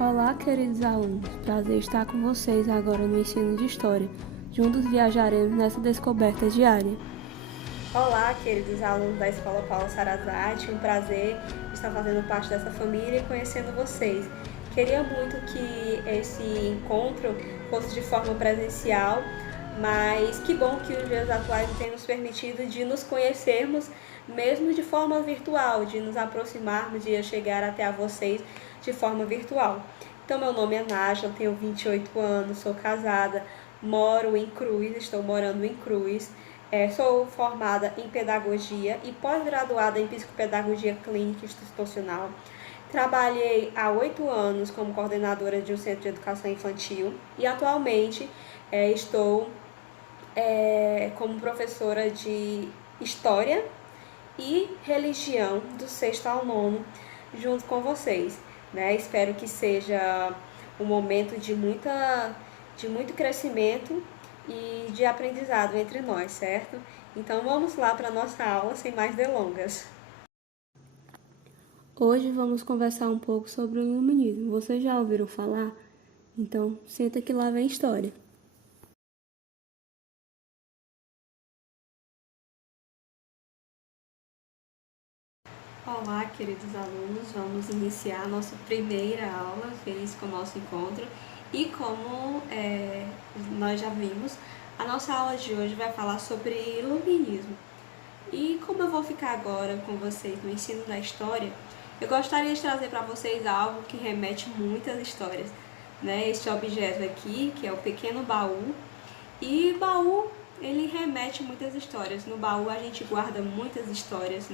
Olá, queridos alunos. Prazer estar com vocês agora no ensino de História. Juntos viajaremos nessa descoberta diária. Olá, queridos alunos da Escola Paulo Sarazate. Um prazer estar fazendo parte dessa família e conhecendo vocês. Queria muito que esse encontro fosse de forma presencial, mas que bom que os dias atuais têm nos permitido de nos conhecermos mesmo de forma virtual, de nos aproximarmos, de chegar até a vocês de forma virtual. Então, meu nome é Nájila, tenho 28 anos, sou casada, moro em Cruz, estou morando em Cruz. Sou formada em Pedagogia e pós-graduada em Psicopedagogia Clínica Institucional. Trabalhei há 8 anos como coordenadora de um centro de educação infantil e atualmente estou como professora de História e Religião do 6º ao 9º junto com vocês. Espero que seja um momento de muito crescimento e de aprendizado entre nós, certo? Então vamos lá para a nossa aula sem mais delongas. Hoje vamos conversar um pouco sobre o iluminismo. Vocês já ouviram falar? Então senta que lá vem história. Olá, queridos alunos, vamos iniciar a nossa primeira aula, feliz com o nosso encontro. E como nós já vimos, a nossa aula de hoje vai falar sobre iluminismo. E como eu vou ficar agora com vocês no ensino da história, eu gostaria de trazer para vocês algo que remete muitas histórias. Este objeto aqui, que é o pequeno baú, e baú, ele remete muitas histórias. No baú a gente guarda muitas histórias,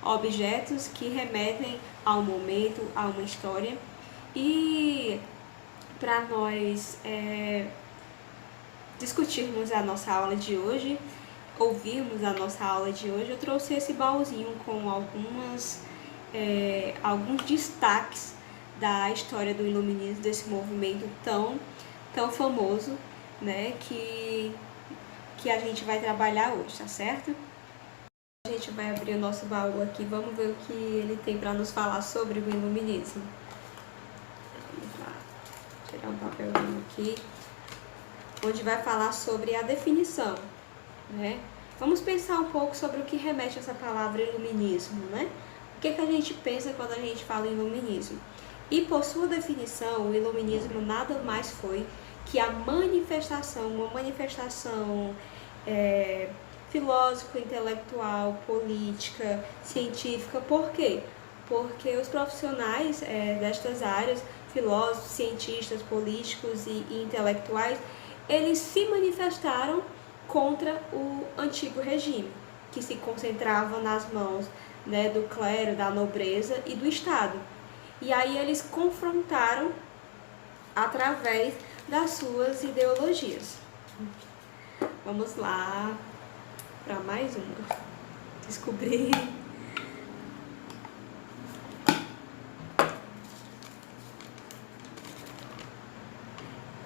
objetos que remetem a um momento, a uma história. E para nós discutirmos a nossa aula de hoje, ouvirmos a nossa aula de hoje, eu trouxe esse baúzinho com alguns destaques da história do iluminismo, desse movimento tão famoso, que a gente vai trabalhar hoje, tá certo? A gente vai abrir o nosso baú aqui, vamos ver o que ele tem para nos falar sobre o iluminismo. Vamos lá, tirar um papelzinho aqui, onde vai falar sobre a definição, Vamos pensar um pouco sobre o que remete essa palavra iluminismo, O que a gente pensa quando a gente fala em iluminismo? E por sua definição, o iluminismo nada mais foi que uma manifestação filosófica, intelectual, política, científica. Por quê? Porque os profissionais destas áreas, filósofos, cientistas, políticos e intelectuais, eles se manifestaram contra o antigo regime, que se concentrava nas mãos do clero, da nobreza e do Estado. E aí eles confrontaram através das suas ideologias. Vamos lá para mais uma. Descobrir.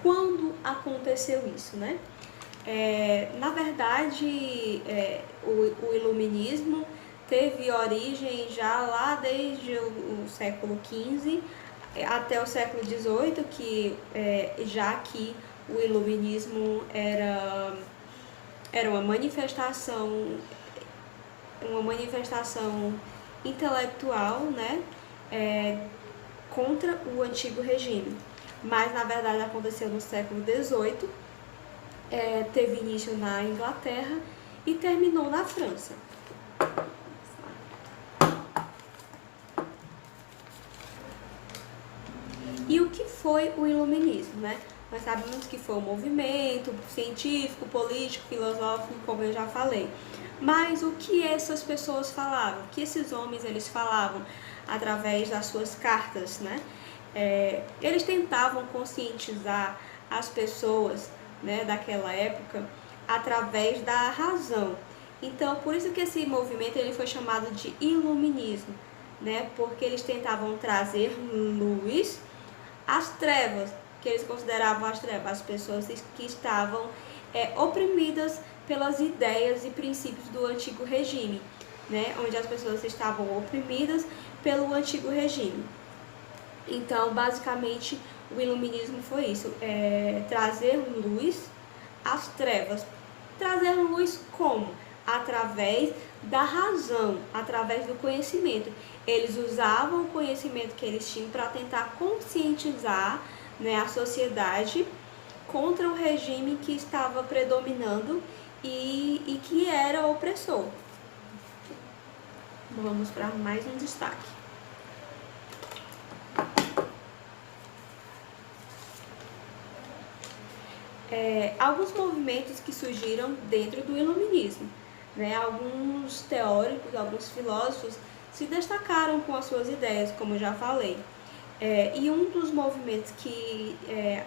Quando aconteceu isso, na verdade, o iluminismo teve origem já lá desde o século XV até o século XVIII, que já que o iluminismo era uma manifestação intelectual, contra o antigo regime. Mas na verdade aconteceu no século XVIII, teve início na Inglaterra e terminou na França. E o que foi o iluminismo, Nós sabemos que foi um movimento científico, político, filosófico, como eu já falei. Mas o que essas pessoas falavam? O que esses homens eles falavam através das suas cartas, Eles tentavam conscientizar as pessoas, daquela época através da razão. Então, por isso que esse movimento ele foi chamado de iluminismo, Porque eles tentavam trazer luz às trevas, que eles consideravam as trevas, as pessoas que estavam oprimidas pelas ideias e princípios do antigo regime, onde as pessoas estavam oprimidas pelo antigo regime. Então, basicamente, o iluminismo foi isso, trazer luz às trevas. Trazer luz como? Através da razão, através do conhecimento. Eles usavam o conhecimento que eles tinham para tentar conscientizar, né, a sociedade contra o regime que estava predominando e que era opressor. Vamos para mais um destaque. Alguns movimentos que surgiram dentro do iluminismo, né? Alguns teóricos, alguns filósofos se destacaram com as suas ideias, como eu já falei. E um dos movimentos que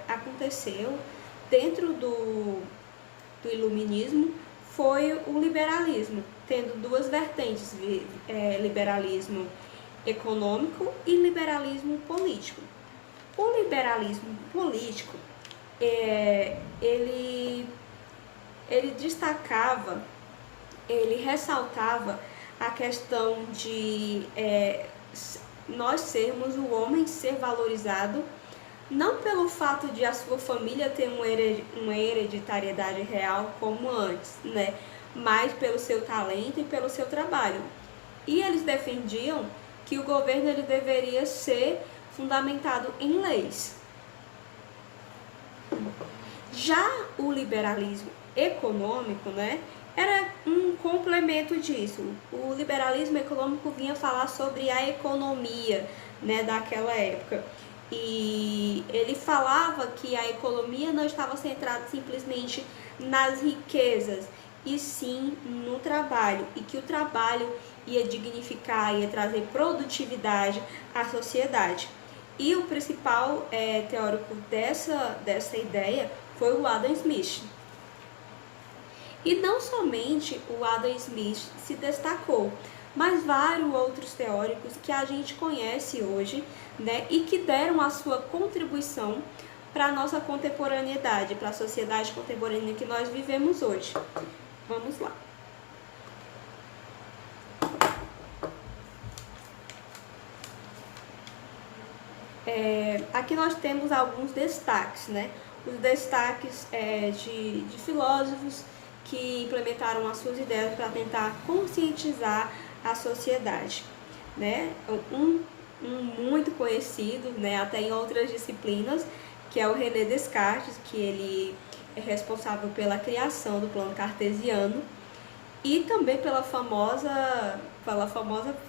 aconteceu dentro do iluminismo foi o liberalismo, tendo duas vertentes, liberalismo econômico e liberalismo político. O liberalismo político, ele destacava, ele ressaltava a questão de nós sermos, o homem ser valorizado, não pelo fato de a sua família ter uma hereditariedade real como antes, né? Mas pelo seu talento e pelo seu trabalho. E eles defendiam que o governo ele deveria ser fundamentado em leis. Já o liberalismo econômico, né, era um complemento disso. O liberalismo econômico vinha falar sobre a economia, né, daquela época. E ele falava que a economia não estava centrada simplesmente nas riquezas, e sim no trabalho, e que o trabalho ia dignificar, ia trazer produtividade à sociedade. E o principal teórico dessa ideia foi o Adam Smith. E não somente o Adam Smith se destacou, mas vários outros teóricos que a gente conhece hoje, né, e que deram a sua contribuição para a nossa contemporaneidade, para a sociedade contemporânea que nós vivemos hoje. Vamos lá. Aqui nós temos alguns destaques, né? Os destaques de filósofos que implementaram as suas ideias para tentar conscientizar a sociedade, né? Um muito conhecido, né, até em outras disciplinas, que é o René Descartes, que ele é responsável pela criação do plano cartesiano e também pela famosa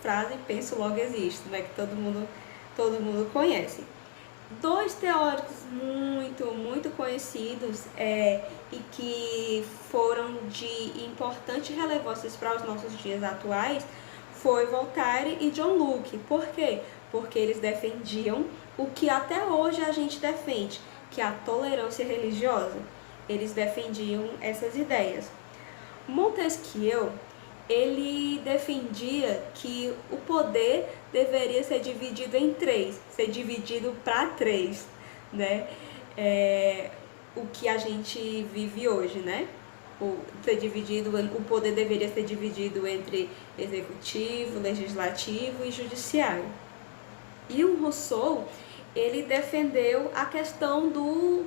frase "penso, logo existo", né, que todo mundo conhece. Dois teóricos muito conhecidos e que foram de importante relevância para os nossos dias atuais foi Voltaire e John Locke. Por quê? Porque eles defendiam o que até hoje a gente defende, que é a tolerância religiosa. Eles defendiam essas ideias. Montesquieu, ele defendia que o poder deveria ser dividido em três, ser dividido para três, né? O que a gente vive hoje, né? O poder deveria ser dividido entre executivo, legislativo e judiciário. E o Rousseau, ele defendeu a questão do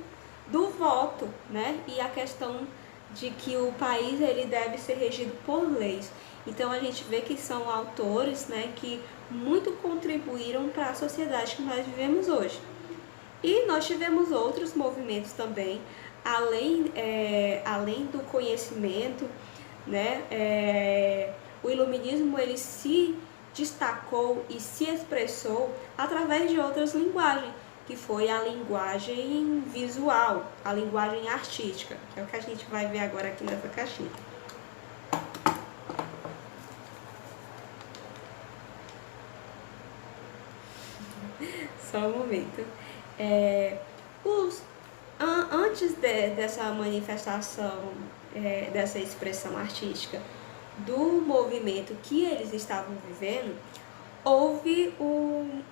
voto, né? E a questão de que o país ele deve ser regido por leis. Então a gente vê que são autores, né, que muito contribuíram para a sociedade que nós vivemos hoje. E nós tivemos outros movimentos também, além do conhecimento, né? O iluminismo ele se destacou e se expressou através de outras linguagens, que foi a linguagem visual, a linguagem artística, que é o que a gente vai ver agora aqui nessa caixinha. Só um momento. Antes dessa manifestação, dessa expressão artística do movimento que eles estavam vivendo, houve um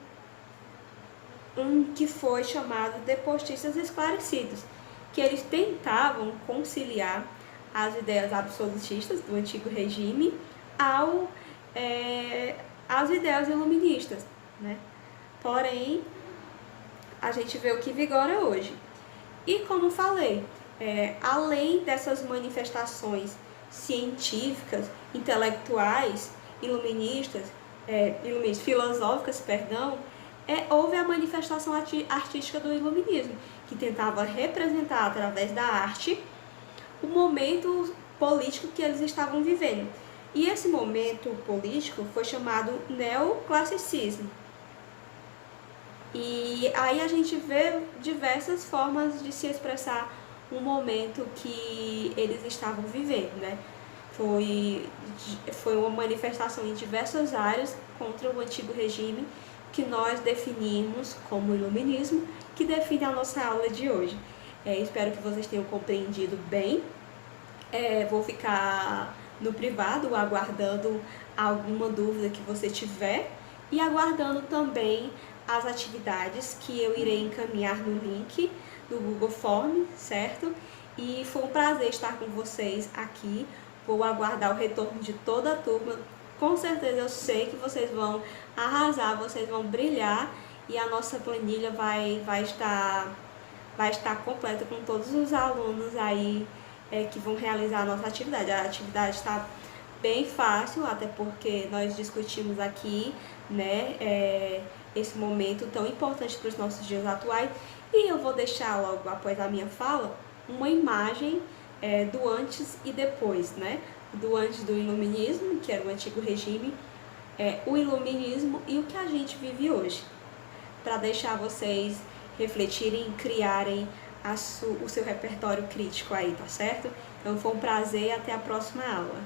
que foi chamado de postistas esclarecidos, que eles tentavam conciliar as ideias absolutistas do antigo regime às ideias iluministas, né? Porém, a gente vê o que vigora hoje. E como falei, além dessas manifestações científicas, intelectuais, iluministas, filosóficas, perdão, houve a manifestação artística do iluminismo, que tentava representar através da arte o momento político que eles estavam vivendo. E esse momento político foi chamado neoclassicismo. E aí a gente vê diversas formas de se expressar um momento que eles estavam vivendo, né? Foi uma manifestação em diversas áreas contra o antigo regime que nós definimos como iluminismo, que define a nossa aula de hoje. Espero que vocês tenham compreendido bem. Vou ficar no privado aguardando alguma dúvida que você tiver e aguardando também as atividades que eu irei encaminhar no link do Google Form, certo? E foi um prazer estar com vocês aqui. Vou aguardar o retorno de toda a turma. Com certeza eu sei que vocês vão arrasar, vocês vão brilhar e a nossa planilha vai estar completa com todos os alunos aí que vão realizar a nossa atividade. A atividade está bem fácil, até porque nós discutimos aqui, né, esse momento tão importante para os nossos dias atuais. E eu vou deixar logo após a minha fala uma imagem do antes e depois, né? Do antes do iluminismo, que era o antigo regime, o iluminismo e o que a gente vive hoje, para deixar vocês refletirem, criarem o seu repertório crítico aí, tá certo? Então foi um prazer e até a próxima aula.